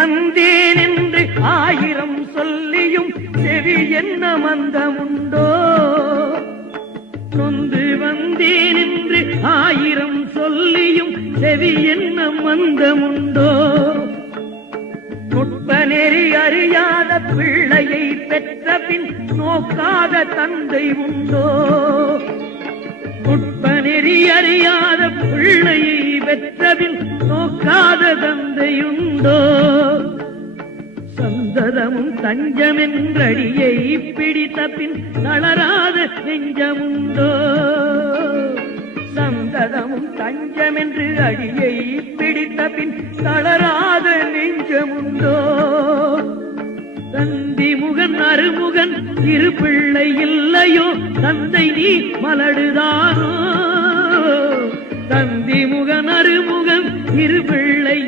வந்தேன் என்று ஆயிரம் சொல்லியும் செவி என்ன மந்தமுண்டோ? நொந்து வந்தேன் என்று ஆயிரம் சொல்லியும் செவி என்ன மந்தமுண்டோ? நுட்ப நெறி அறியாத பிள்ளையை பெற்ற பின் நோக்காத தந்தை உண்டோ? நுட்ப நெறி அறியாத பிள்ளையை பெற்ற பின் நோக்காத தந்தையுண்டோ? சந்ததமும் தஞ்சமென்றடியை பிடித்த பின் தளராத நெஞ்சமுண்டோ? சந்ததமும் தஞ்சமென்று அடியை பிடித்த பின் தளராத நெஞ்சமுண்டோ? தந்தி முகன் அருமுகன் இரு பிள்ளை இல்லையோ? தந்தை நீ மலடுதானோ? தந்தி முகன் அருமுகன் இரு பிள்ளை